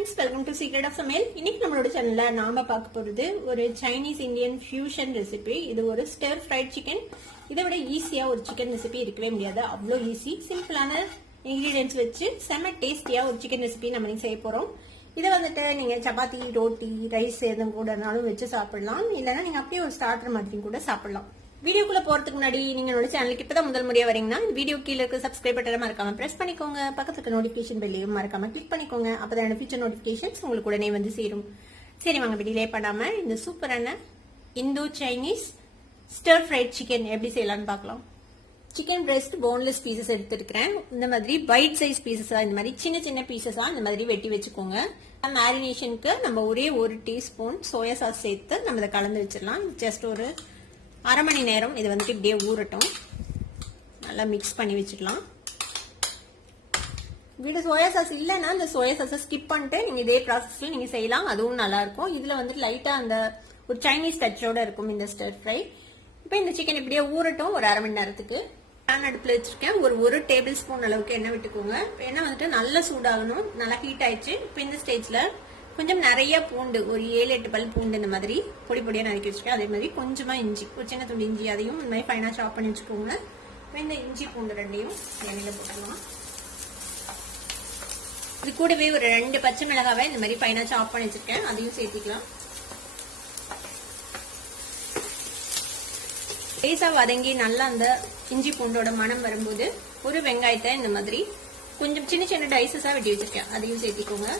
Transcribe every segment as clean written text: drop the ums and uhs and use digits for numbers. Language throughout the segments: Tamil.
friends, welcome to Secret of Samaiyal. இன்னைக்கு நம்மளோட சேனல்ல நாம பார்க்க போறது ஒரு சைனீஸ் இந்தியன் ஃபியூஷன் ரெசிபி. இது ஒரு ஸ்டர் ஃப்ரைட் சிக்கன். இதை விட ஈஸியா ஒரு சிக்கன் ரெசிபி இருக்கவே முடியாது. அவ்வளோ ஈஸி, சிம்பிளான இன்கிரீடியன்ஸ் வச்சு செம டேஸ்டியா ஒரு சிக்கன் ரெசிபி நம்ம செய்ய போறோம். இதை வந்துட்டு நீங்க சப்பாத்தி, ரோட்டி, ரைஸ் எதுவும் கூடனாலும் வச்சு சாப்பிடலாம். இல்லைன்னா நீங்க அப்படியே ஒரு ஸ்டார்டர் மாதிரி கூட சாப்பிடலாம். வீடியோக்குள்ள போறதுக்கு முன்னாடி நீங்க சேனலுக்கு இப்பதான் முதல் முறையா வரீங்கன்னா வீடியோ கீழே இருக்க சப்ஸ்கிரைப் பட்டன் மறக்காம பிரஸ் பண்ணிக்கோங்க. பக்கத்துக்கு நோட்டிபிகேஷன் பெல்லையும் மறக்காம கிளிக் பண்ணிக்கோங்க. அப்பதான் ஃபியூச்சர் நோட்டிபிகேஷன்ஸ் உங்களுக்கு உடனே வந்து சேரும். சரி வாங்க, டிலே பண்ணாம இந்த சூப்பரான இந்தோ சைனீஸ் ஸ்டர் ஃப்ரைட் சிக்கன் எப்படி செய்யலாம்னு பார்க்கலாம். சிக்கன் பிரெஸ்ட் போன்லெஸ் பீசஸ் எடுத்துருக்கிறேன். இந்த மாதிரி பைட் சைஸ் பீசஸா, இந்த மாதிரி சின்ன சின்ன பீசஸா இந்த மாதிரி வெட்டி வச்சுக்கோங்க. மேரினேஷனுக்கு நம்ம ஒரே 1 டீஸ்பூன் சோயா சாஸ் சேர்த்து நம்ம இதை கலந்து வச்சிடலாம். ஜஸ்ட் ஒரு அரை மணி நேரம் இது வந்துட்டு இப்படியே ஊறட்டும். நல்லா மிக்ஸ் பண்ணி வச்சுக்கலாம். வீடு சோயா சாஸ் இல்லைன்னா இந்த சோயா சாஸை ஸ்கிப் பண்ணிட்டு நீங்க இதே ப்ராசஸ்ல நீங்க செய்யலாம். அதுவும் நல்லா இருக்கும். இதுல வந்துட்டு லைட்டா அந்த ஒரு சைனீஸ் டச்சோட இருக்கும் இந்த ஸ்டர் ஃப்ரை. இப்போ இந்த சிக்கன் இப்படியே ஊறட்டும் ஒரு அரை மணி நேரத்துக்கு. பேன் அடுப்புல வச்சிருக்கேன். ஒரு டேபிள் ஸ்பூன் அளவுக்கு எண்ணெய் விட்டுக்கோங்க. எண்ணெய் வந்துட்டு நல்லா சூடாகணும். நல்லா ஹீட் ஆயிடுச்சு. இப்போ இந்த ஸ்டேஜ்ல கொஞ்சம் நிறைய பூண்டு, ஒரு 7-8 பல் பூண்டு இந்த மாதிரி பொடி பொடியா நறுக்கி வச்சிருக்கேன். அதே மாதிரி கொஞ்சமா இஞ்சி, ஒரு சின்ன துண்டு இஞ்சி, அதையும் இந்த மாதிரி ஃபைனா சாப் பண்ணி வச்சுக்கோங்க. இந்த இஞ்சி பூண்டு ரெண்டையும் எண்ணெயில போட்டுக்கலாம். இது கூடவே ஒரு 2 பச்சை மிளகாவை இந்த மாதிரி ஃபைனா சாப் பண்ணி வச்சிருக்கேன். அதையும் சேர்த்திக்கலாம். லேசா வதங்கி நல்லா அந்த இஞ்சி பூண்டோட மனம் வரும்போது ஒரு வெங்காயத்தை இந்த மாதிரி கொஞ்சம் சின்ன சின்ன டைசஸா வெட்டி வச்சிருக்கேன். அதையும் சேர்த்திக்கோங்க.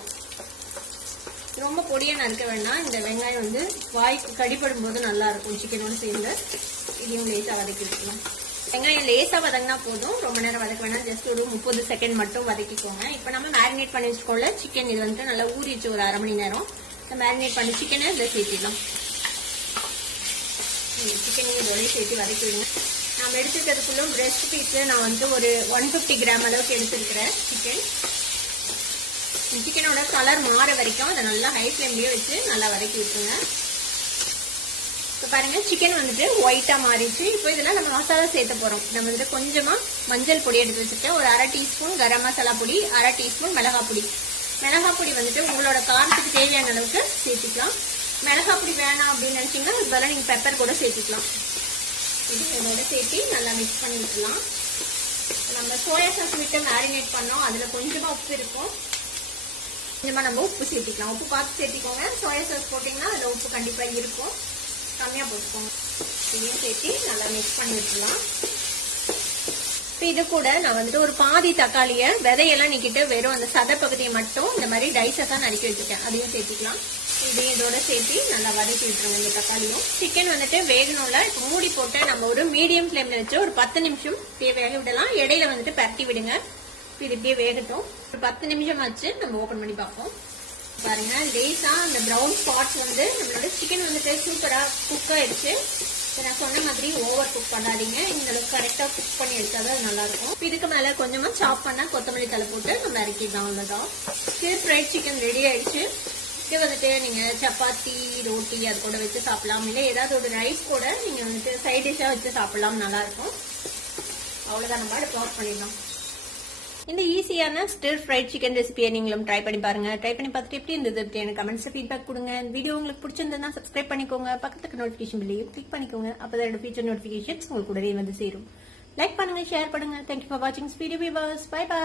ரொம்ப பொடியா நறுக்க வேண்டாம். இந்த வெங்காயம் வந்து வாய்க்கு கடிப்படும் போது நல்லா இருக்கும். சிக்கனோடு சேர்ந்து இதையும் லேசா வதக்கி வச்சுக்கலாம். வெங்காயம் லேசா வதங்கினா போதும், ரொம்ப நேரம் வதக்க வேணாம். ஜஸ்ட் ஒரு 30 செகண்ட் மட்டும் வதக்கிக்கோங்க. இப்போ நம்ம மேரினேட் பண்ணி வச்சுக்கோல சிக்கன், இது வந்துட்டு நல்லா ஊறிச்சு ஒரு அரை மணி நேரம். மேரினேட் பண்ணி சிக்கனை இதில் சேர்த்திடலாம். சிக்கனையும் இதோட சேர்த்து வதக்கிடுங்க. நம்ம எடுத்துக்கிறதுக்குள்ள பிரெஸ்ட் பீஸ்ல நான் வந்து ஒரு 150 கிராம் அளவுக்கு எடுத்துருக்கிறேன் சிக்கன். சிக்கனோட கலர் மாற வரைக்கும் அதை நல்லா ஹை ஃப்ளேம்லயே வச்சு நல்லா வதக்கி விட்டுருங்க. இப்போ பாருங்க, சிக்கன் வந்துட்டு ஒயிட்டா மாறிடுச்சு. இப்போ இதெல்லாம் நம்ம மசாலா சேர்த்த போறோம். நம்ம வந்துட்டு கொஞ்சமா மஞ்சள் பொடி எடுத்து வச்சுருக்கேன். ஒரு அரை டீஸ்பூன் கரம் மசாலா பொடி, அரை டீஸ்பூன் மிளகா பொடி. மிளகா பொடி வந்துட்டு உங்களோட காரத்துக்கு தேவையான அளவுக்கு சேர்த்துக்கலாம். மிளகா பொடி வேணாம் அப்படின்னு நினைச்சீங்கன்னா அது பதிலாக நீங்க பெப்பர் கூட சேர்த்துக்கலாம். இது இதோட சேர்த்து நல்லா மிக்ஸ் பண்ணி விட்டுலாம். நம்ம சோயா சாஸ் விட்டு மேரினேட் பண்ணோம், அதுல கொஞ்சமா உப்பு இருக்கும். கொஞ்சமா நம்ம உப்பு சேர்த்திக்கலாம். உப்பு பார்த்து சேர்த்திக்கோங்க. சோயா சாஸ் போட்டீங்கன்னா அதுல உப்பு கண்டிப்பா இருக்கும், கம்மியா போட்டுக்கோங்க. இதையும் சேர்த்து நல்லா மிக்ஸ் பண்ணி விட்டுலாம். இப்போ இது கூட நான் வந்துட்டு ஒரு பாதி தக்காளிய விதையெல்லாம் நீக்கிட்டு வெறும் அந்த சத பகுதியை மட்டும் இந்த மாதிரி டைசஸா நறுக்கி வச்சிருக்கேன். அதையும் சேர்த்திக்கலாம். இதையும் இதோட சேர்த்து நல்லா வதக்கி விட்டுருங்க. இந்த தக்காளியும் சிக்கன் வந்துட்டு வேகணும்ல. இப்போ மூடி போட்டு நம்ம ஒரு மீடியம் ஃபிளேம்ல வச்சு ஒரு 10 நிமிஷம் வேக விடலாம். இடையில வந்துட்டு பரட்டி விடுங்க. இது இப்படியே வேகட்டும். ஒரு 10 நிமிஷம் ஆச்சு. நம்ம ஓபன் பண்ணி பார்ப்போம். பாருங்க, லேசா அந்த பிரவுன் ஸ்பாட்ஸ் வந்து நம்மளோட சிக்கன் வந்துட்டு சூப்பரா குக் ஆயிடுச்சு. நான் சொன்ன மாதிரி ஓவர் குக் பண்ணாதீங்க. இந்த அளவுக்கு கரெக்டா குக் பண்ணி எடுத்தாதான் அது நல்லா இருக்கும். இதுக்கு மேல கொஞ்சமா சாப் பண்ண கொத்தமல்லி தலை போட்டு நம்ம இறக்கிடலாம். அவ்வளவுதான். ஃப்ரைட் சிக்கன் ரெடி ஆயிடுச்சு. இது வந்துட்டு நீங்க சப்பாத்தி, ரோட்டி அது கூட வச்சு சாப்பிடலாம். இல்லை ஏதாவது ஒரு ரைஸ் கூட நீங்க வந்துட்டு சைட் டிஷ்ஷா வச்சு சாப்பிடலாம், நல்லா இருக்கும். அவ்வளவுதான், நம்ம அடுப்பு ஆஃப் பண்ணிடலாம். இந்த ஈஸியான ஸ்டர் ஃப்ரைட் சிக்கன் ரெசிபியை நீங்களும் ட்ரை பண்ணி பாருங்க. ட்ரை பண்ணி பார்த்துட்டு எப்படி இருந்தது அப்படி எனக்கு கமெண்ட்ஸ்ல ஃபீட்பேக் கொடுங்க. வீடியோ உங்களுக்கு பிடிச்சிருந்ததுன்னா சப்ஸ்கிரைப் பண்ணிக்கோங்க. பக்கத்துக்கு நோட்டிஃபிகேஷன் பில்லையும் கிளிக் பண்ணிக்கோங்க. அப்பதான் ஃபியூச்சர் நோட்டிஃபிகேஷன்ஸ் உங்களுக்கு கூடவே வந்து சேரும். லைக் பண்ணுங்க, ஷேர் பண்ணுங்க. தேங்க்யூ ஃபார் வாட்சிங் வீடியோ. Bye by.